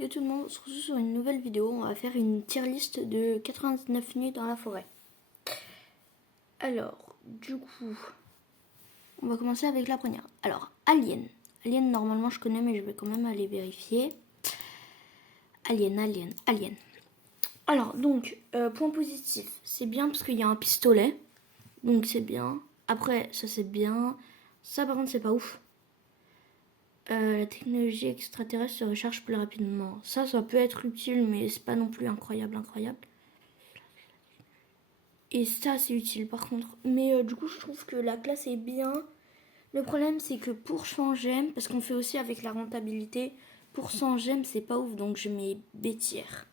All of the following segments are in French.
Yo tout le monde, on se retrouve sur une nouvelle vidéo. On va faire une tier list de 99 nuits dans la forêt. Alors, du coup, on va commencer avec la première. Alors, Alien. Alien, normalement, je connais, mais je vais quand même aller vérifier. Alien. Alors, donc, point positif. C'est bien parce qu'il y a un pistolet. Donc, c'est bien. Après, ça, c'est bien. Ça, par contre, c'est pas ouf. La technologie extraterrestre se recharge plus rapidement. Ça peut être utile, mais c'est pas non plus incroyable. Et ça, c'est utile par contre. Mais du coup, je trouve que la classe est bien. Le problème, c'est que pour 100 gemmes, parce qu'on fait aussi avec la rentabilité, pour 100 gemmes, c'est pas ouf, donc je mets B tiers.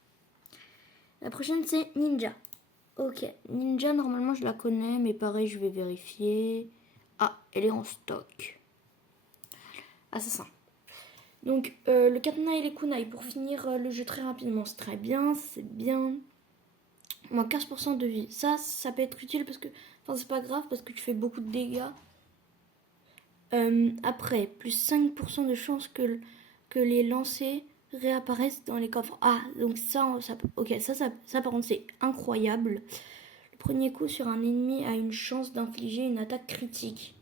La prochaine, c'est Ninja. Ok, Ninja, normalement, je la connais, mais pareil, je vais vérifier. Ah, elle est en stock. Assassin. Donc, le katana et les kunai, pour finir le jeu très rapidement, c'est très bien, c'est bien. Moins 15% de vie. Ça peut être utile parce que, enfin, c'est pas grave parce que tu fais beaucoup de dégâts. Après, plus 5% de chance que les lancers réapparaissent dans les coffres. Ah, donc ok, ça par contre, c'est incroyable. Le premier coup sur un ennemi a une chance d'infliger une attaque critique.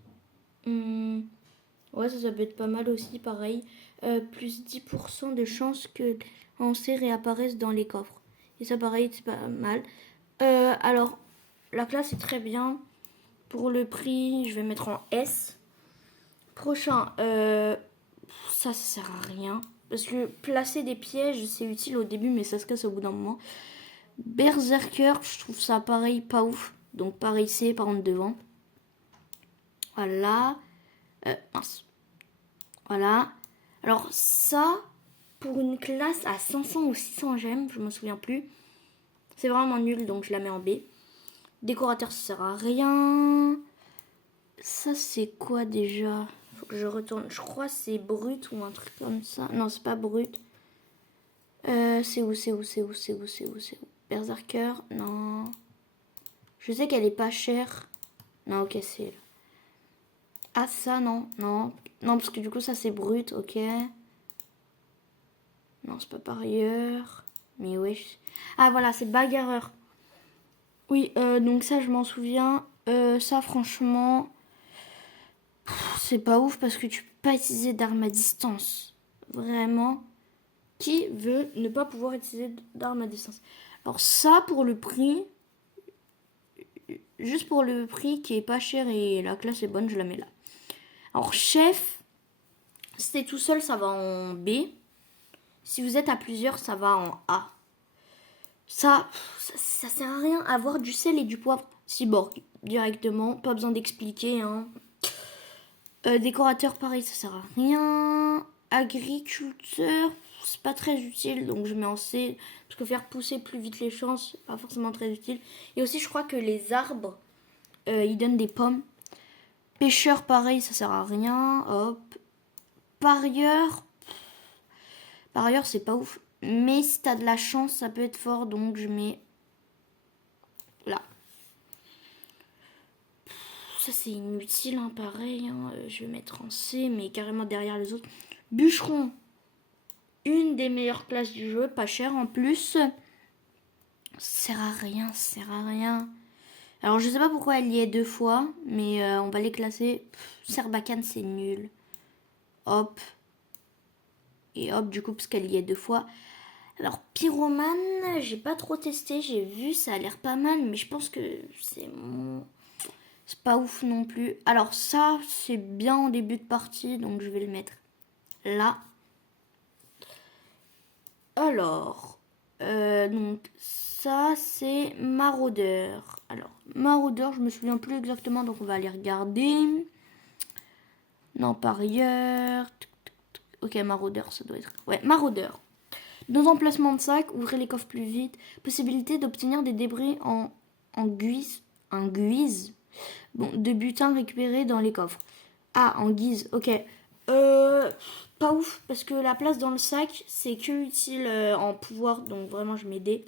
Ouais, ça peut être pas mal aussi, pareil. Plus 10% de chances que les lancers réapparaissent dans les coffres. Et ça, pareil, c'est pas mal. Alors, la classe est très bien. Pour le prix, je vais mettre en S. Prochain, ça sert à rien. Parce que placer des pièges, c'est utile au début, mais ça se casse au bout d'un moment. Berserker, je trouve ça pareil, pas ouf. Donc pareil, c'est par contre devant. Voilà. Mince. Voilà. Alors ça, pour une classe à 500 ou 600 gemmes, je me souviens plus. C'est vraiment nul, donc je la mets en B. Décorateur, ça sert à rien. Ça, c'est quoi déjà? Faut que je retourne. Je crois que c'est brut ou un truc comme ça. Non, c'est pas brut. C'est où? Berserker? Non. Je sais qu'elle est pas chère. Non, ok, c'est... Ah, ça, non. Non, parce que du coup, ça, c'est brut, ok. Non, c'est pas par ailleurs. Mais wesh. Ah, voilà, c'est bagarreur. Oui, donc ça, je m'en souviens. Ça, franchement... C'est pas ouf parce que tu peux pas utiliser d'armes à distance. Vraiment. Qui veut ne pas pouvoir utiliser d'armes à distance? Alors ça, pour le prix, juste pour le prix qui est pas cher et la classe est bonne, je la mets là. Alors chef, si t'es tout seul, ça va en B. Si vous êtes à plusieurs, ça va en A. Ça sert à rien. Avoir du sel et du poivre. Cyborg, directement. Pas besoin d'expliquer, hein. Décorateur, pareil, ça sert à rien. Agriculteur, c'est pas très utile, donc je mets en C. Parce que faire pousser plus vite les champs, c'est pas forcément très utile. Et aussi, je crois que les arbres, ils donnent des pommes. Pêcheur, pareil, ça sert à rien. Hop. Parieur, c'est pas ouf. Mais si t'as de la chance, ça peut être fort, donc je mets là. Ça, c'est inutile, hein, pareil. Hein. Je vais mettre en C, mais carrément derrière les autres. Bûcheron, une des meilleures classes du jeu, pas cher en plus. Sert à rien. Alors je sais pas pourquoi elle y est 2 fois, mais on va les classer. Serbacane, c'est nul. Hop. Et hop, du coup, parce qu'elle y est 2 fois. Alors pyromane, j'ai pas trop testé, j'ai vu, ça a l'air pas mal, mais je pense que c'est pas ouf non plus. Alors ça, c'est bien en début de partie, donc je vais le mettre là. Alors, donc ça c'est maraudeur. Alors, maraudeur, je me souviens plus exactement, donc on va aller regarder. Non, parieur. Ok, maraudeur, ça doit être... Ouais, maraudeur. Dans emplacement de sac, ouvrez les coffres plus vite. Possibilité d'obtenir des débris en guise. En guise. Bon, de butin récupéré dans les coffres. Ah, en guise, ok. Pas ouf, parce que la place dans le sac, c'est que utile en pouvoir, donc vraiment je mets D.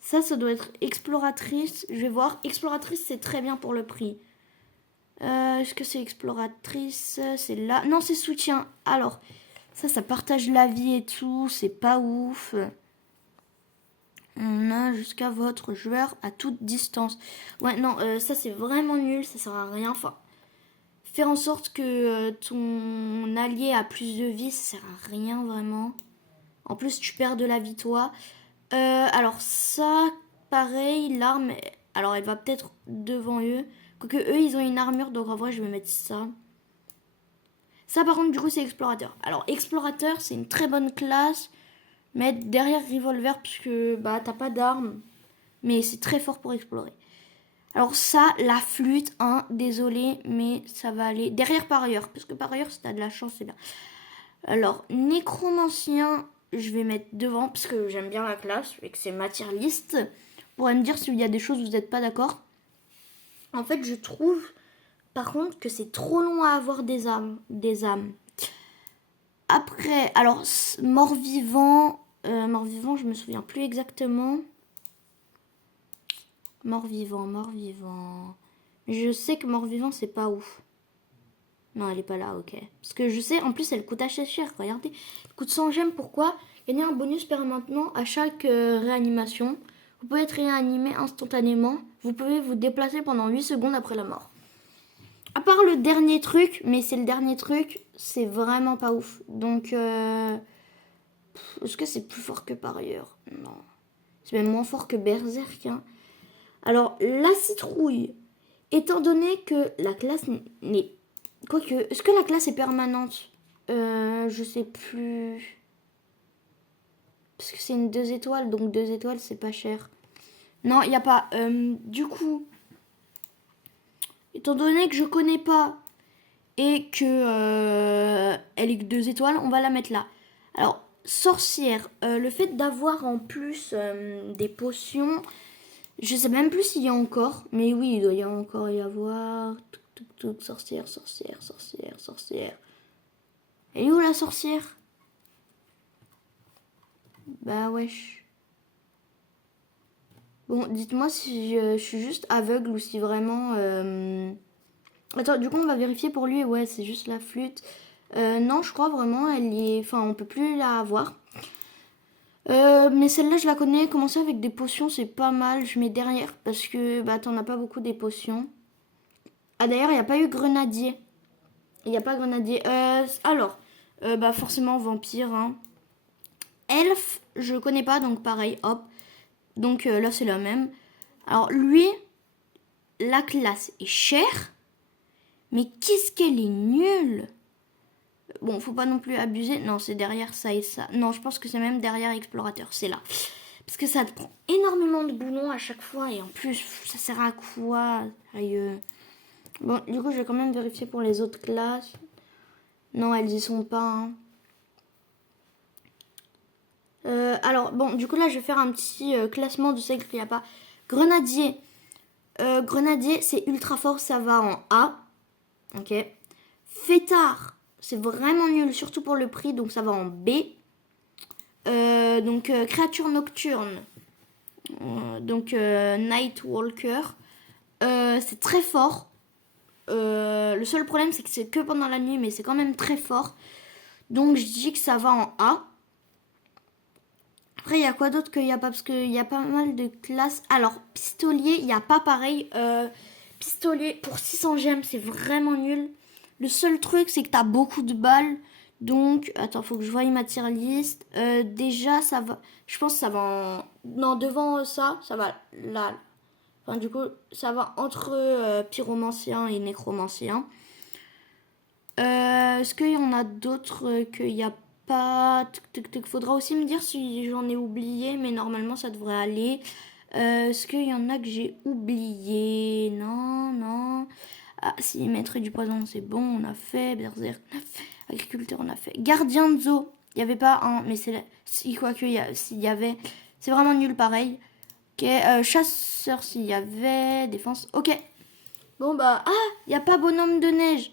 Ça doit être exploratrice. Je vais voir. Exploratrice, c'est très bien pour le prix. Est-ce que c'est exploratrice? C'est là. Non, c'est soutien. Alors, Ça partage la vie et tout, c'est pas ouf. On a jusqu'à votre joueur à toute distance. Ouais, non, ça c'est vraiment nul, ça sert à rien. Enfin, faire en sorte que ton allié a plus de vie, ça sert à rien vraiment. En plus, tu perds de la vie toi. Alors ça, pareil, l'arme, alors elle va peut-être devant eux. Quoique eux, ils ont une armure, donc en vrai, je vais mettre ça. Ça, par contre, du coup, c'est explorateur. Alors, explorateur, c'est une très bonne classe. Mettre derrière revolver, puisque bah, t'as pas d'arme. Mais c'est très fort pour explorer. Alors ça, la flûte, hein, désolé, mais ça va aller. Derrière par ailleurs, parce que par ailleurs, si t'as de la chance, c'est bien. Alors, nécromancien, je vais mettre devant, parce que j'aime bien la classe, et que c'est ma tier list. Pour me dire s'il y a des choses où vous n'êtes pas d'accord. En fait, je trouve, par contre, que c'est trop long à avoir des âmes. Après, alors, mort-vivant, je me souviens plus exactement. Mort-vivant. Je sais que mort-vivant, c'est pas ouf. Non, elle est pas là, ok. Parce que je sais, en plus, elle coûte assez cher. Regardez, elle coûte 100 gemmes. Pourquoi? Gagner un bonus permanent à chaque réanimation. Vous pouvez être réanimé instantanément. Vous pouvez vous déplacer pendant 8 secondes après la mort. À part le dernier truc, mais c'est le dernier truc, c'est vraiment pas ouf. Donc, est-ce que c'est plus fort que par ailleurs? Non. C'est même moins fort que Berserk. Hein. Alors, la citrouille, étant donné que la classe n'est... Quoique, est-ce que la classe est permanente? Je sais plus. Parce que c'est une 2 étoiles, donc 2 étoiles, c'est pas cher. Non, il n'y a pas. Du coup, étant donné que je connais pas et que elle est que 2 étoiles, on va la mettre là. Alors, sorcière, le fait d'avoir en plus des potions, je sais même plus s'il y a encore, mais oui, il doit y encore y avoir. Sorcière. Elle est où la sorcière? Bah wesh. Bon, dites-moi si je suis juste aveugle ou si vraiment... Attends, du coup, on va vérifier pour lui. Ouais, c'est juste la flûte. Non, je crois vraiment, elle y est... Enfin, on peut plus la avoir. Mais celle-là, je la connais. Commencer avec des potions, c'est pas mal. Je mets derrière parce que bah, t'en as pas beaucoup des potions. Ah, d'ailleurs, il n'y a pas eu grenadier. Il n'y a pas grenadier. Alors, bah forcément, vampire. Hein. Elfe, je connais pas, donc pareil, hop. Donc là, c'est la même. Alors, lui, la classe est chère. Mais qu'est-ce qu'elle est nulle! Bon, faut pas non plus abuser. Non, c'est derrière ça et ça. Non, je pense que c'est même derrière explorateur. C'est là. Parce que ça te prend énormément de boulons à chaque fois. Et en plus, ça sert à quoi? Sérieux. Bon, du coup, je vais quand même vérifier pour les autres classes. Non, elles y sont pas. Hein. Alors, bon, du coup, là, je vais faire un petit classement de celles qu'il n'y a pas. Grenadier. Grenadier, c'est ultra fort. Ça va en A. Ok. Fêtard. C'est vraiment nul, surtout pour le prix, donc ça va en B. Créature nocturne. Nightwalker. C'est très fort. Le seul problème, c'est que c'est que pendant la nuit, mais c'est quand même très fort. Donc, je dis que ça va en A. Après, il y a quoi d'autre qu'il n'y a pas? Parce qu'il y a pas mal de classes. Alors, pistolier, il n'y a pas pareil. Pistolier, pour 600 gemmes, c'est vraiment nul. Le seul truc, c'est que tu as beaucoup de balles. Donc, attends, faut que je voie ma tier list. Déjà, ça va... Je pense que ça va en... Non, devant ça va là. Enfin, du coup, ça va entre pyromancien et nécromancien. Est-ce qu'il y en a d'autres qu'il n'y a pas? Faudra aussi me dire si j'en ai oublié, mais normalement, ça devrait aller. Est-ce qu'il y en a que j'ai oublié? Non. Ah, si, maître du poison, c'est bon, on a fait. Berserk, on a fait. Agriculteur, on a fait. Gardien de zoo, il n'y avait pas un, mais c'est... Si, quoique, s'il y avait... C'est vraiment nul, pareil. Ok, chasseur, s'il y avait... Défense, ok. Bon, bah... Ah, il n'y a pas bonhomme de neige.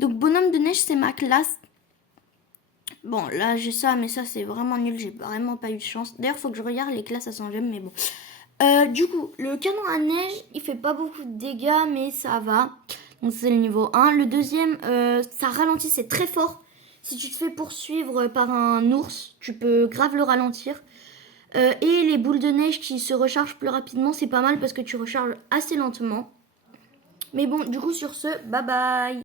Donc, bonhomme de neige, c'est ma classe. Bon, là, j'ai ça, mais ça, c'est vraiment nul. J'ai vraiment pas eu de chance. D'ailleurs, faut que je regarde les classes à 100 gemmes, mais bon... du coup, le canon à neige, il fait pas beaucoup de dégâts, mais ça va. Donc c'est le niveau 1. Le deuxième, ça ralentit, c'est très fort. Si tu te fais poursuivre par un ours, tu peux grave le ralentir. Et les boules de neige qui se rechargent plus rapidement, c'est pas mal parce que tu recharges assez lentement. Mais bon, du coup sur ce, bye bye.